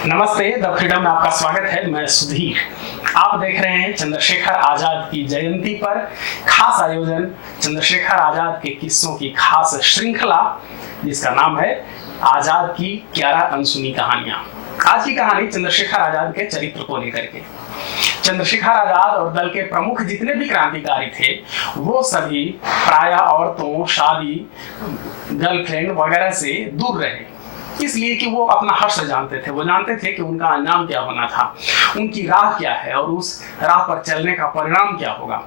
नमस्ते, the freedom में आपका स्वागत है। मैं सुधीर। आप देख रहे हैं चंद्रशेखर आजाद की जयंती पर खास आयोजन, चंद्रशेखर आजाद के किस्सों की खास श्रृंखला, जिसका नाम है आजाद की 11 अनसुनी कहानियां। आज की कहानी चंद्रशेखर आजाद के चरित्र को लेकर के। चंद्रशेखर आजाद और दल के प्रमुख जितने भी क्रांतिकारी थे, वो सभी प्रायः औरतों, शादी, गर्लफ्रेंड वगैरह से दूर रहे, इसलिए कि वो अपना हर्ष जानते थे। वो जानते थे कि उनका अंजाम क्या होना था, उनकी राह क्या है और उस राह पर चलने का परिणाम क्या होगा।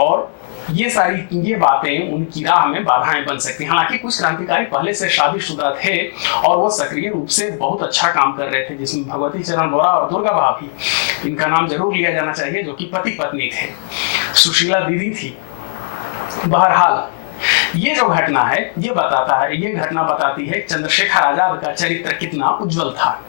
और ये बातें उनकी राह में बाधाएं बन सकती हैं। हालांकि कुछ क्रांतिकारी पहले से शादीशुदा थे और वो सक्रिय रूप से बहुत अच्छा काम कर रहे थे, जिसमें भगवती चरण वोरा और दुर्गा भाभी, इनका नाम जरूर लिया जाना चाहिए, जो कि पति पत्नी थे। सुशीला दीदी थी। बहरहाल ये जो घटना है, ये घटना बताती है चंद्रशेखर आजाद का चरित्र कितना उज्जवल था।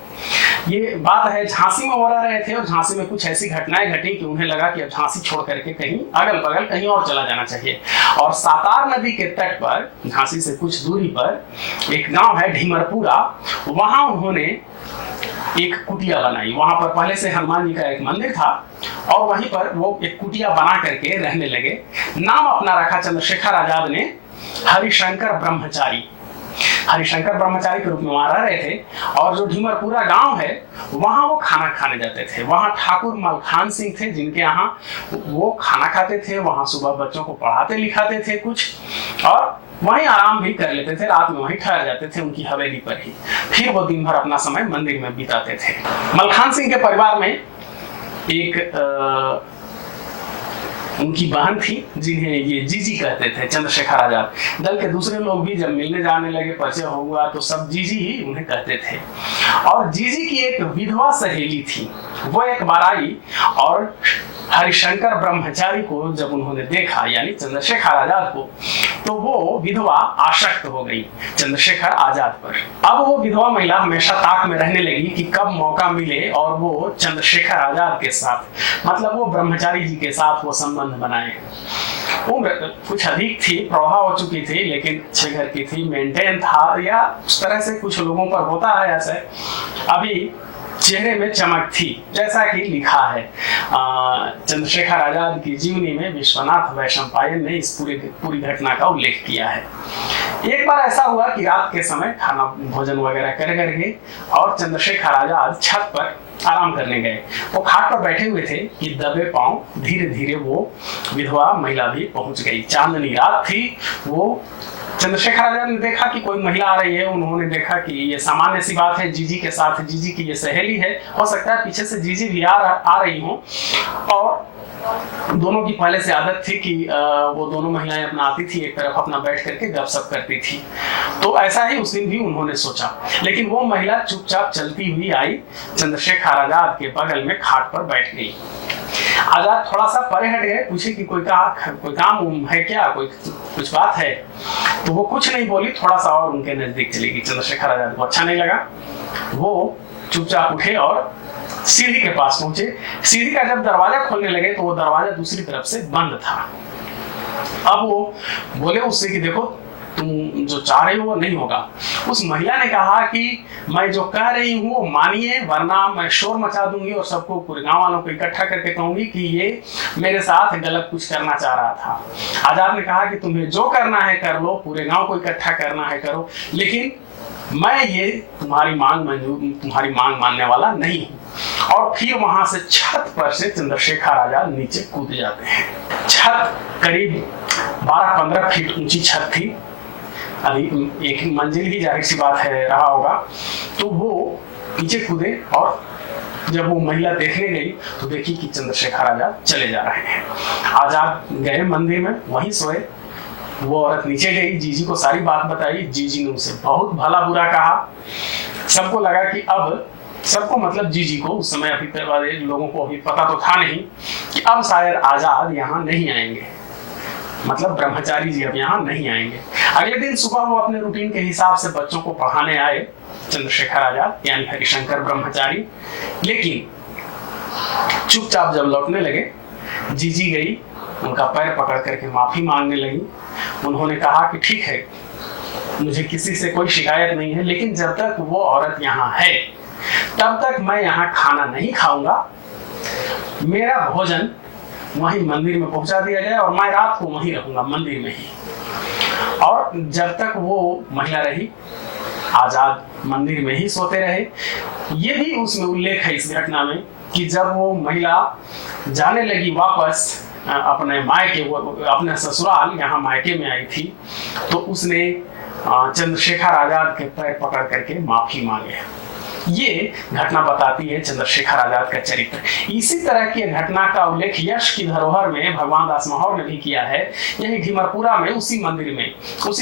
ये बात है, झांसी में हो रहे थे और झांसी में कुछ ऐसी घटनाएं घटी कि उन्हें लगा कि अब झांसी छोड़ करके कहीं अगल बगल कहीं और चला जाना चाहिए। और सातार नदी के तट पर, झांसी से कुछ दूरी पर एक गांव है ढीमरपुरा, वहां उन्होंने एक कुटिया बनाई। वहां पर पहले से हनुमान जी का एक मंदिर था और वहीं पर वो एक कुटिया बना करके रहने लगे। नाम अपना रखा चंद्रशेखर आजाद ने हरिशंकर ब्रह्मचारी। हरिशंकर ब्रह्मचारी के रूप में वहां रह रहे थे। और जो ढीमरपुरा गांव है, वहां वो खाना खाने जाते थे। वहां ठाकुर मलखान सिंह थे, जिनके यहाँ वो खाना खाते थे। वहां सुबह बच्चों को पढ़ाते लिखाते थे कुछ, और वहीं आराम भी कर लेते थे। रात में वहीं ठहर जाते थे उनकी हवेली पर ही। फिर वो दिन भर अपना समय मंदिर में बिताते थे। मलखान सिंह के परिवार में एक उनकी बहन थी, जिन्हें ये जीजी कहते थे, चंद्रशेखर आजाद। दल के दूसरे लोग भी जब मिलने जाने लगे, परिचय हो हुआ, तो सब जीजी ही उन्हें कहते थे। और जीजी की एक विधवा सहेली थी। वो एक बार आई और हरिशंकर ब्रह्मचारी को जब उन्होंने देखा, यानी चंद्रशेखर आजाद को, तो वो विधवा आसक्त हो गई चंद्रशेखर आजाद पर। अब वो विधवा महिला हमेशा ताक में रहने लगी कि कब मौका मिले और वो चंद्रशेखर आजाद के साथ, मतलब वो ब्रह्मचारी जी के साथ वो संबंध बनाए। उम्र कुछ अधिक थी, प्रौढ़ा हो चुकी थी, लेकिन अच्छे घर की थी, मेंटेन था, या उस तरह से कुछ लोगों पर होता है ऐसे। अभी चेहरे में चमक थी, जैसा कि लिखा है चंद्रशेखर आजाद की जीवनी में विश्वनाथ वैशंपायन ने इस पूरी घटना का उल्लेख किया है। एक बार ऐसा हुआ कि रात के समय खाना भोजन वगैरह कर करके और चंद्रशेखर आजाद छत पर आराम करने गए। वो खाट पर बैठे हुए थे कि दबे पांव धीरे धीरे वो विधवा महिला भी पहुंच गई। चांदनी रात थी। वो चंद्रशेखर आजाद ने देखा कि कोई महिला आ रही है। उन्होंने देखा कि ये सामान्य सी बात है, जीजी के साथ, जीजी की ये सहेली है, हो सकता है पीछे से जीजी भी आ रही हो। और दोनों की पहले से आदत थी कि वो दोनों महिलाएं अपना आती थी, एक तरफ अपना बैठ करके गपशप करती थी। तो ऐसा ही उस दिन भी उन्होंने सोचा। लेकिन वो महिला चुपचाप चलती हुई आई, चंद्रशेखर आजाद के बगल में खाट पर बैठ गई। आजाद थोड़ा सा परे हट गए, पूछे कि कोई काम है क्या, कोई कुछ बात है। तो वो कुछ नहीं बोली, थोड़ा सा और उनके नजदीक चली गई। चंद्रशेखर आजाद को अच्छा नहीं लगा। वो चुपचाप उठे और सीढ़ी के पास पहुंचे। सीढ़ी का जब दरवाजा खोलने लगे तो वो दरवाजा दूसरी तरफ से बंद था। अब वो बोले उससे कि देखो, तुम जो चाह रही हो वो नहीं होगा। उस महिला ने कहा कि मैं जो कह रही हूँ वो मानिए, वरना मैं शोर मचा दूंगी और सबको, पूरे गांव वालों को इकट्ठा करके कहूंगी कि ये मेरे साथ गलत कुछ करना चाह रहा था। आजाद ने कहा कि तुम्हें जो करना है कर लो, पूरे गांव को इकट्ठा करना है करो, लेकिन मैं ये तुम्हारी मांग मानने वाला नहीं हूँ। और फिर वहां से छत पर से चंद्रशेखर आजाद नीचे कूद जाते हैं। छत करीब 12-15 फीट ऊंची छत थी। अभी एक मंजिल ही जाहिर सी बात है रहा होगा। तो वो नीचे कूदे और जब वो महिला देखने गई तो देखी कि चंद्रशेखर आजाद चले जा रहे हैं। आजाद गए मंदिर में, वहीं सोए। वो औरत नीचे गई, जीजी को सारी बात बताई। जीजी ने उसे बहुत भला बुरा कहा। सबको लगा कि अब सबको, मतलब जीजी को, उस समय अभी वाले लोगों को अभी पता तो था नहीं कि अब शायद आजाद यहाँ नहीं आएंगे, मतलब ब्रह्मचारी जी अब यहाँ नहीं आएंगे। अगले दिन सुबह वो अपने रूटीन के हिसाब से बच्चों को पढ़ाने आए, चंद्रशेखर आजाद यानी हरिशंकर ब्रह्मचारी। लेकिन चुपचाप जब लौटने लगे, जीजी गई, उनका पैर पकड़ करके माफी मांगने लगी। उन्होंने कहा कि ठीक है, मुझे किसी से कोई शिकायत नहीं है, लेकिन जब तक वो औरत यहाँ है तब तक मैं यहाँ खाना नहीं खाऊंगा, मेरा भोजन वहीं मंदिर में पहुंचा दिया जाए और मैं रात को वहीं रहूंगा मंदिर में ही। और जब तक वो महिला रही आजाद मंदिर में ही सोते रहे। ये भी उसमें उल्लेख है इस घटना में कि जब वो महिला जाने लगी वापस अपने मायके, वो अपने ससुराल यहाँ मायके में आई थी, तो उसने चंद्रशेखर आजाद के पैर पकड़ करके माफी मांगे। ये घटना बताती है चंद्रशेखर आजाद का चरित्र। इसी तरह की घटना का उल्लेख यश की धरोहर में भगवान दास माहौर ने भी किया है, यही ढिमरपुरा में, उसी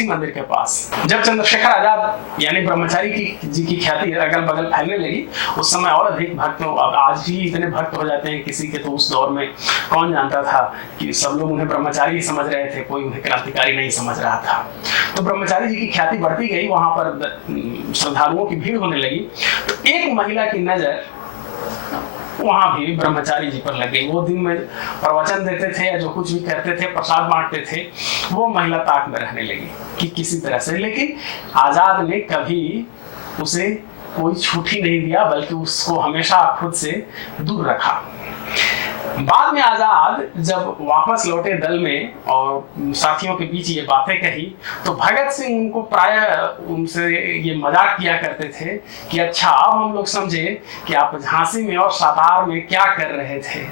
मंदिर के पास। जब चंद्रशेखर आजाद यानी ब्रह्मचारी जी की ख्याति अगल बगल फैलने लगी, उस समय और अधिक भक्तों, अब आज भी इतने भक्त हो जाते हैं किसी के, तो उस दौर में कौन जानता था कि सब लोग उन्हें ब्रह्मचारी ही समझ रहे थे, कोई उन्हें क्रांतिकारी नहीं समझ रहा था। तो ब्रह्मचारी जी की ख्याति बढ़ती गई, वहां पर श्रद्धालुओं की भीड़ होने लगी। तो एक महिला की नजर वहां भी ब्रह्मचारी जी पर लग गई। वो दिन में प्रवचन देते थे या जो कुछ भी करते थे, प्रसाद बांटते थे, वो महिला ताक में रहने लगी कि किसी तरह से। लेकिन आजाद ने कभी उसे कोई छूट ही नहीं दिया, बल्कि उसको हमेशा खुद से दूर रखा। बाद में आजाद जब वापस लौटे दल में और साथियों के बीच ये बातें कही, तो भगत सिंह उनको प्रायः उनसे ये मजाक किया करते थे कि अच्छा, अब हम लोग समझे कि आप झांसी में और सातार में क्या कर रहे थे।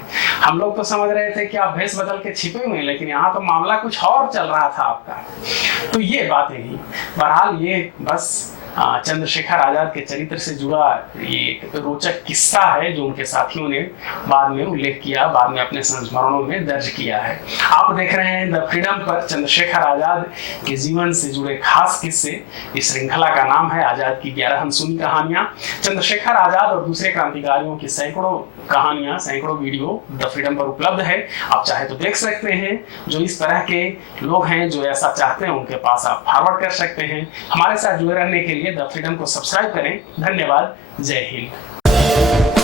हम लोग तो समझ रहे थे कि आप भेष बदल के छिपे हुए, लेकिन यहाँ तो मामला कुछ और चल रहा था आपका। तो ये बातें ही, बहरहाल ये बस चंद्रशेखर आजाद के चरित्र से जुड़ा ये एक रोचक किस्सा है जो उनके साथियों ने बाद में उल्लेख किया, बाद में अपने संस्मरणों में दर्ज किया है। आप देख रहे हैं द फ्रीडम पर चंद्रशेखर आजाद के जीवन से जुड़े खास किस्से। इस श्रृंखला का नाम है आजाद की 11 अनसुनी कहानियां। चंद्रशेखर आजाद और दूसरे क्रांतिकारियों की सैकड़ों कहानियां, सैकड़ों वीडियो द फ्रीडम पर उपलब्ध है। आप चाहे तो देख सकते हैं। जो इस तरह के लोग हैं जो ऐसा चाहते हैं, उनके पास आप फॉरवर्ड कर सकते हैं। हमारे साथ जुड़े रहने के लिए द फ्रीडम को सब्सक्राइब करें। धन्यवाद। जय हिंद।